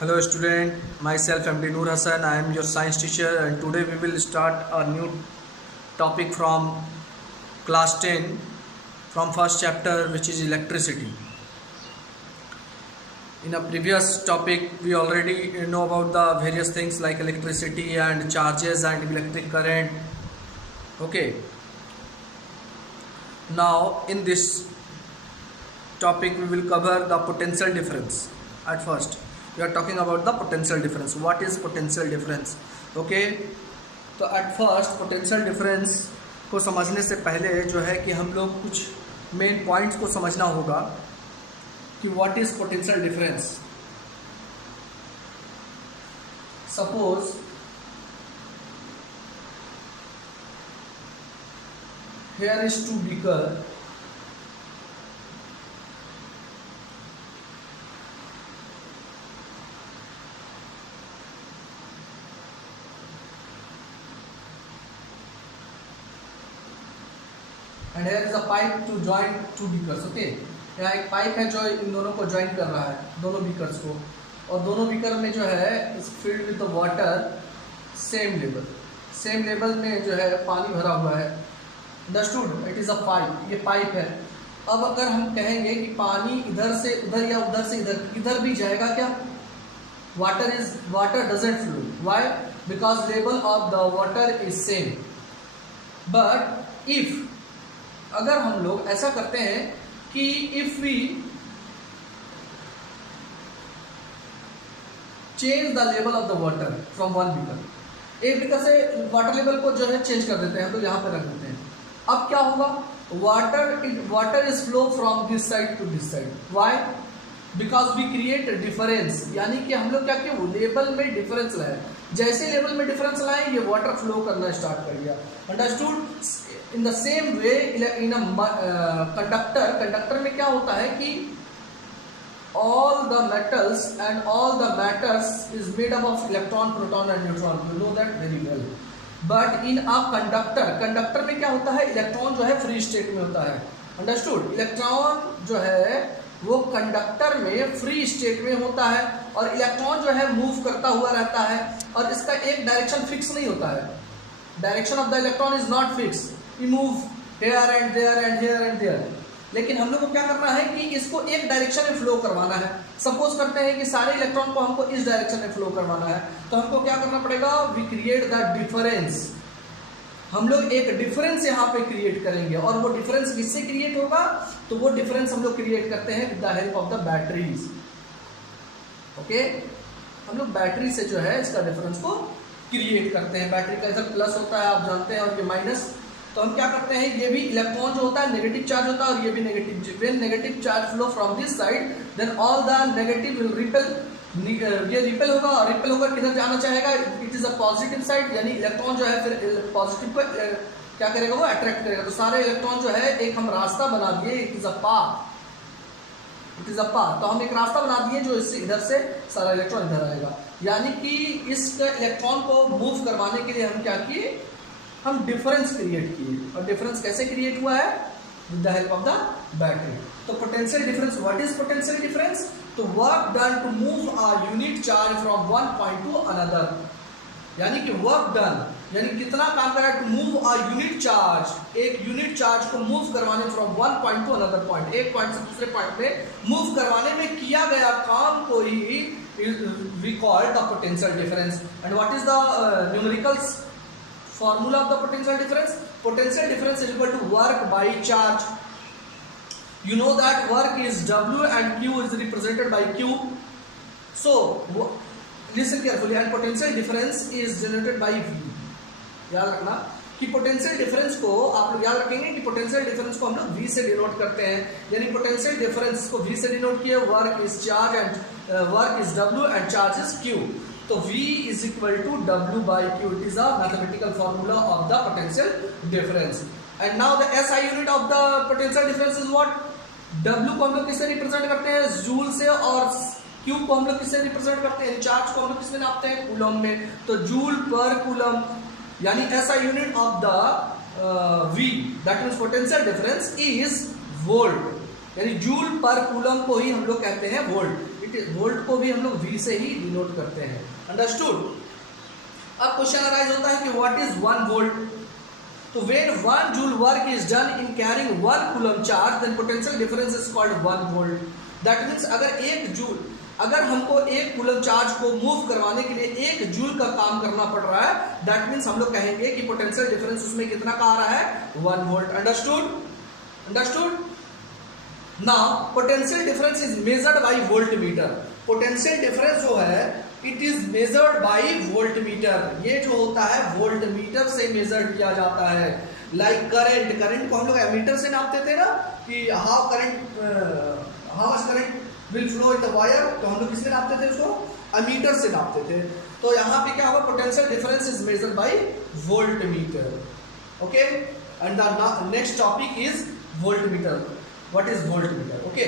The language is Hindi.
Hello student, myself MD Noor Hassan. I am your science teacher and today we will start a new topic from class 10 from first chapter, which is electricity. In a previous topic we already know about the various things like electricity and charges and electric current. Okay. Now in this topic we will cover the potential difference. At first we are talking about the potential difference. What is potential difference? Okay, तो at first potential difference को समझने से पहले जो है कि हम लोग कुछ मेन पॉइंट्स को समझना होगा कि what is potential difference. Suppose here is two beaker and here is a pipe to join two beakers. Okay, यहाँ एक पाइप है जो इन दोनों को ज्वाइन कर रहा है, दोनों बीकर्स को, और दोनों बीकर में जो है इस field with the water same level में जो है पानी भरा हुआ है. Understood? It is a pipe, ये पाइप है. अब अगर हम कहेंगे कि पानी इधर से उधर या उधर से इधर भी जाएगा क्या? Water doesn't flow. Why? Because level of the water is same. But if अगर हम लोग ऐसा करते हैं कि if we change the level of the water from one beaker, एक बीकर से वाटर लेवल को जो है चेंज कर देते हैं, तो यहां पर रख देते हैं. अब क्या होगा? Water is flow from this side to this side. Why? Because we create difference. यानी कि हम लोग क्या किए? वो लेवल में डिफरेंस लाए. जैसे लेवल में डिफरेंस लाए, ये वाटर फ्लो करना स्टार्ट कर दिया. Understood? In the same way in a conductor में क्या होता है कि all the metals and all the matters is made up of electron, proton and neutron. You know that very well. But in a conductor में क्या होता है? इलेक्ट्रॉन जो है फ्री स्टेट में होता है. अंडरस्टूड? इलेक्ट्रॉन जो है वो कंडक्टर में फ्री स्टेट में होता है और इलेक्ट्रॉन जो है मूव करता हुआ रहता है और इसका एक डायरेक्शन फिक्स नहीं होता है. Direction of the electron is not fix. He move here and there and here and there. लेकिन हम लोग को क्या करना है कि इसको एक डायरेक्शन में फ्लो करवाना है. सपोज करते हैं कि सारे इलेक्ट्रॉन को हमको इस डायरेक्शन में फ्लो करवाना है, तो हमको क्या करना पड़ेगा? We create the difference. हम लोग एक डिफरेंस यहाँ पे क्रिएट करेंगे और वो डिफरेंस किससे क्रिएट होगा? तो वो डिफरेंस हम लोग क्रिएट करते हैं with the help of the batteries. Okay, हम लोग बैटरी से जो है इसका डिफरेंस को क्रिएट करते हैं. बैटरी का इधर प्लस होता है, आप जानते हैं, और ये माइनस. तो हम क्या करते हैं? ये भी इलेक्ट्रॉन जो होता है नेगेटिव चार्ज होता है और ये भी negative. When negative charge flow from this side then all the negative will repel. ये रिपेल होगा और रिपेल होकर किधर जाना चाहेगा? It is a positive side. यानी इलेक्ट्रॉन जो है फिर पॉजिटिव पर क्या करेगा? वो अट्रैक्ट करेगा. तो सारे इलेक्ट्रॉन जो है एक हम रास्ता बना दिए. It is a path. तो हम एक रास्ता बना दिए जो इससे इधर से सारा इलेक्ट्रॉन इधर आएगा. यानी कि इस इलेक्ट्रॉन को मूव करवाने के लिए हम क्या किए? हम डिफरेंस क्रिएट किए. और डिफरेंस कैसे क्रिएट हुआ है? With the help of the battery. तो potential difference. What is potential difference? तो work done to move a unit charge from one point to another. यानी कि वर्क डन यानी कितना काम करा? To move a unit charge, एक यूनिट चार्ज को मूव करवाने from one point to another point, एक पॉइंट से दूसरे पॉइंट पे मूव करवाने में किया गया काम को ही we call the potential difference. And what is the numericals formula of the potential difference? Potential difference is equal to work by charge. You know that work is W and Q is represented by Q. So listen carefully. And potential difference is generated by V. याद रखना कि potential difference को आप लोग याद रखेंगे कि potential difference को हम लोग V से डिनोट करते हैं. यानी potential difference को V से डिनोट किए. work is charge and work is W and charge is Q. तो V is equal to W by Q. It is a mathematical formula of the potential difference. And now the SI unit of the potential difference is what? W को हम लोग किससे रिप्रेजेंट करते हैं? जूल से. और Q को हम लोग किससे रिप्रेजेंट करते हैं? चार्ज को हम लोग किसमें नापते हैं? कूलम में. तो जूल पर कूलम. यानी SI unit of the V, that means potential difference, is volt. यानी जूल पर कूलम को ही हम लोग कहते हैं वोल्ट। इट इज वोल्ट को भी हम लोग V से ही डिनोट करते हैं। अंडरस्टूड। अब क्वेश्चन अराइज होता है कि व्हाट इज 1 वोल्ट। तो when 1 joule work is done in carrying 1 coulomb charge then potential difference is called 1 volt. That means अगर हमको 1 कूलम चार्ज को मूव करवाने के लिए 1 जूल का काम करना पड़ रहा है, दैट मीन्स हम लोग कहेंगे कि पोटेंशियल डिफरेंस उसमें कितना का आ रहा है, 1 volt. Understood. Now potential difference is measured by voltmeter. Potential difference जो है it is measured by voltmeter. ये जो होता है वोल्टमीटर से मेजर किया जाता है। लाइक करंट को हम लोग एमीटर से नापते थे ना कि how much current will flow in the wire, तो हम लोग किससे नापते थे उसको, एमीटर से नापते थे। तो यहाँ पे क्या होगा, potential difference is measured by voltmeter. Okay, and the next topic is voltmeter. What is voltmeter? Okay.